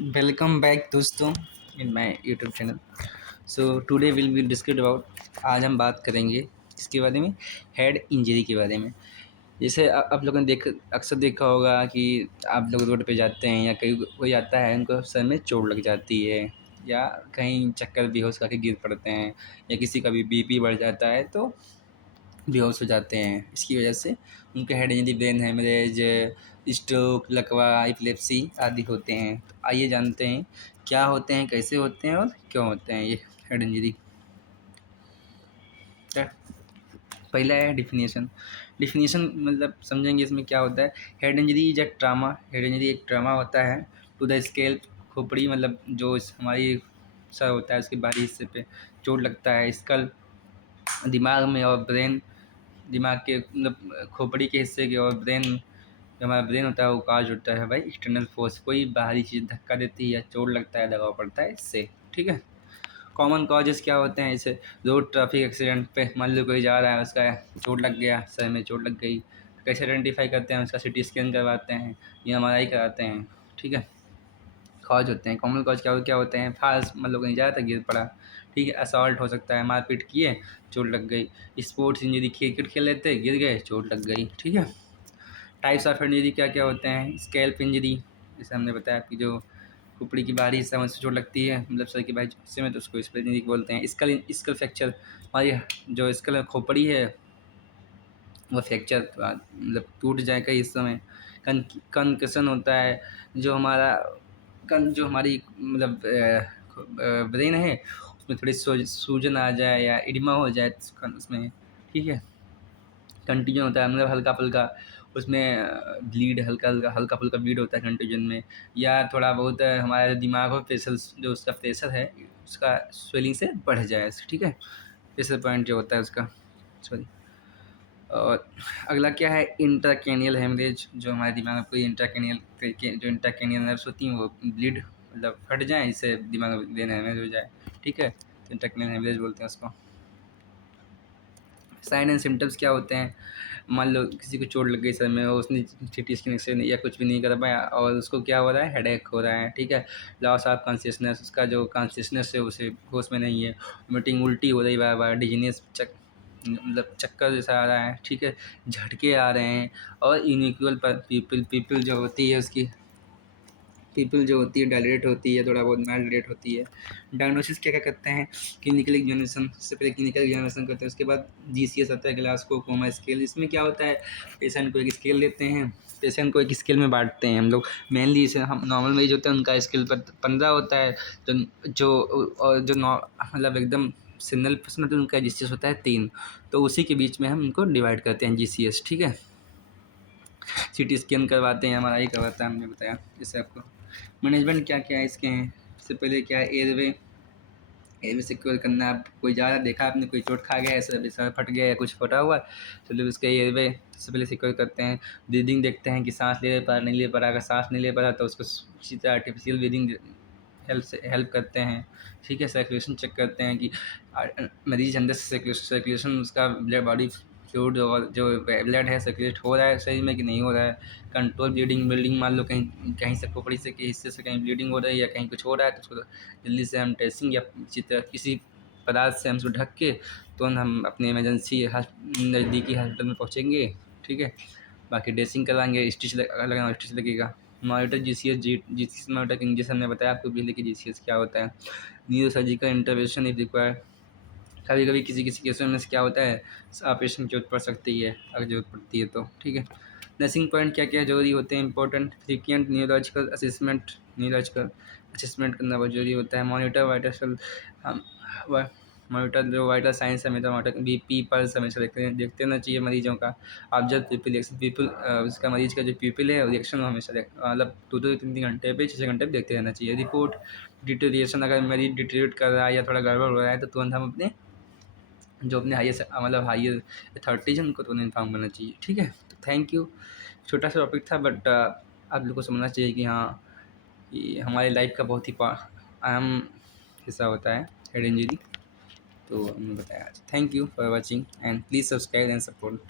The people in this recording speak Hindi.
वेलकम बैक दोस्तों in my YouTube channel. So today will be discuss about, आज हम बात करेंगे इसके बारे में, हेड इंजरी के बारे में। जैसे आप लोगों ने अक्सर देखा होगा कि आप लोग रोड पे जाते हैं या कहीं कोई आता है, उनको सर में चोट लग जाती है या कहीं चक्कर बेहोश करके गिर पड़ते हैं या किसी का भी बीपी बढ़ जाता है तो बेहोश हो जाते हैं। इसकी वजह से उनके head injury, brain haemorrhage, stroke, लकवा, एपिलेप्सी आदि होते हैं। तो आइए जानते हैं क्या होते हैं, कैसे होते हैं और क्यों होते हैं ये हेड इंजरी। पहला है डिफिनीशन। डिफिनीशन मतलब समझेंगे इसमें क्या होता है। Head injury is a trauma. Head injury एक ट्रामा होता है टू द स्केल, खोपड़ी, मतलब जो हमारी सर होता है उसके बाहरी हिस्से पे चोट लगता है। स्कल, दिमाग में, और ब्रेन, दिमाग के मतलब खोपड़ी के हिस्से के, और ब्रेन, जो हमारा ब्रेन होता है वो काज होता है भाई एक्सटर्नल फोर्स, कोई बाहरी चीज़ धक्का देती है या चोट लगता है, दबाव पड़ता है इससे। ठीक है। कॉमन कॉजेज़ क्या होते हैं, जैसे रोड ट्रैफिक एक्सीडेंट पे मान लो कोई जा रहा है, उसका चोट लग गया, सर में चोट लग गई, तो कैसे आइडेंटिफाई करते हैं, उसका सीटी स्कैन करवाते हैं या एमआरआई कराते हैं। ठीक है। कॉज होते हैं, कॉमन कॉज क्या क्या होते हैं, फाल्स, मतलब कहीं जा रहा था गिर पड़ा। ठीक है। असॉल्ट हो सकता है, मारपीट किए चोट लग गई। स्पोर्ट्स इंजरी, क्रिकेट खेल लेते गिर गए चोट लग गई। ठीक है। टाइप्स ऑफ इंजरी क्या क्या होते हैं, स्कैल्प इंजरी, जैसे हमने बताया आपकी जो खोपड़ी की बाहरी हिस्सा में से चोट लगती है, मतलब सर के बाहरी हिस्से में, तो उसको स्पेल इंजरी बोलते हैं। स्कल फ्रैक्चर, हमारी जो स्कल खोपड़ी है वो फ्रैक्चर मतलब टूट जाए कई हिस्सों में। कंकशन होता है, जो हमारा जो हमारी मतलब ब्रेन है उसमें थोड़ी सूजन आ जाए या इडिमा हो जाए उसमें। ठीक है। कंट्यूजन होता है, मतलब हल्का फुल्का उसमें ब्लीड, हल्का फुल्का ब्लीड होता है कंट्यूजन में, या थोड़ा बहुत हमारा दिमाग और प्रेशर, जो उसका प्रेशर है उसका स्वेलिंग से बढ़ जाए। ठीक है। प्रेशर पॉइंट जो होता है उसका, सॉरी। और अगला क्या है, इंट्राक्रैनियल हेमरेज, जो हमारे दिमाग में कोई जो इंट्राक्रैनियल नर्व्स होती हैं वो ब्लीड, मतलब फट जाए, इससे दिमाग में ब्रेन हेमरेज हो जाए। ठीक है। तो इंट्राक्रैनियल हेमरेज बोलते हैं उसको। साइन एंड सिम्टम्स क्या होते हैं, मान लो किसी को चोट लग गई सर में और उसने सीटी स्कैन एक्सरे या कुछ भी नहीं कर पाया और उसको क्या हो रहा है, हेडेक हो रहा है। ठीक है। लॉस ऑफ कॉन्शियसनेस, उसका जो कॉन्शियसनेस है उसे होश में नहीं है। मीटिंग उल्टी हो रही बार बार, डिजीनियस मतलब चक्कर जैसा आ रहा है। ठीक है। झटके आ रहे हैं। और इनइक्वल पीपल जो होती है उसकी, पीपल जो होती है डायलेट होती है, थोड़ा बहुत माइल्ड डायलेट होती है। डायग्नोसिस क्या क्या करते हैं, क्लिनिकल एग्जामिनेशन, सबसे पहले क्लिनिकल एग्जामिनेशन करते हैं, उसके बाद जीसीएस आता है, ग्लासगो कोमा स्केल। इसमें क्या होता है, पेशेंट को एक स्केल देते हैं, पेशेंट को एक स्केल में बांटते हैं हम लोग। मेनली जैसे हम नॉर्मल मरीज होते हैं उनका स्केल पर 15 होता है, तो जो और जो मतलब एकदम सिग्नल पर्सन होते हैं उनका जीसीएस होता है 3। तो उसी के बीच में हम उनको डिवाइड करते हैं जीसीएस। ठीक है। सीटी स्कैन करवाते हैं, एमआरआई करवाता है, हमने बताया जैसे आपको। मैनेजमेंट क्या क्या है इसके हैं, सबसे पहले क्या है, एयरवे। एयरवे सिक्योर करना, आप कोई जा रहा देखा आपने कोई चोट खा गया, ऐसा सर फट गया या कुछ फटा हुआ, चलो उसका एयरवे सबसे पहले सिक्योर करते हैं। ब्रीदिंग देखते हैं कि सांस ले पा नहीं ले पा रहा, अगर सांस नहीं ले पा रहा तो उसको किसी तरह आर्टिफिशियल ब्रीदिंग हेल्प करते हैं। ठीक है। सर्कुलेशन चेक करते हैं कि मरीज अंदर से सर्कुलेशन उसका ब्लड बॉडी फ्लूइड और जो ब्लड है सर्कुलेट हो रहा है सही में कि नहीं हो रहा है। कंट्रोल ब्लीडिंग मान लो कहीं कहीं से खोपड़ी से के हिस्से से कहीं ब्लीडिंग हो रही है या कहीं कुछ हो रहा है, तो उसको जल्दी से हम ड्रेसिंग या किसी तरह किसी पदार्थ से हम उसको ढक के तुरंत हम अपने इमरजेंसी नज़दीकी हॉस्पिटल में पहुँचेंगे। ठीक है। बाकी ड्रेसिंग करवाएंगे, स्टिच लगाना स्टिच लगेगा। Monitor GCS, GCS monitor injection में बताया आपको बिजली की जीसीएस क्या होता है। Neuro surgical intervention if required, कभी कभी किसी किसी केसों में क्या होता है ऑपरेशन की जरूरत पड़ सकती है, अगर जरूरत पड़ती है तो। ठीक है। नर्सिंग पॉइंट क्या क्या जरूरी होते हैं, इंपॉर्टेंट, फ्रिक्वेंट न्यूरोलॉजिकल असेसमेंट करना बहुत जरूरी होता है। मॉनिटर वाइटल, हम मॉनिटर जो वाइटल साइंस है, मतलब मॉनिटर बीपी पल्स हमेशा देखते रहना चाहिए मरीजों का। ऑब्जर्व पीपल रिएक्शन, पीपल उसका मरीज का जो पीपल है रिएक्शन हमेशा मतलब 2-2 3 घंटे पे 6 घंटे पे देखते रहना चाहिए। रिपोर्ट डिटेरिएशन, अगर मरीज डिटेरिएट कर रहा है या थोड़ा गड़बड़ हो रहा है तो तुरंत हम अपने जो अपने हाईएस्ट मतलब हायर अथॉरिटीज हैं उनको तो उन्हें इन्फॉर्म करना चाहिए। ठीक है। तो थैंक यू। छोटा सा टॉपिक था बट आप लोग को समझना चाहिए कि हाँ ये हमारी लाइफ का बहुत ही अहम हिस्सा होता है हेड इंजरी। तो हमने बताया आज। Thank you for watching and please subscribe and support.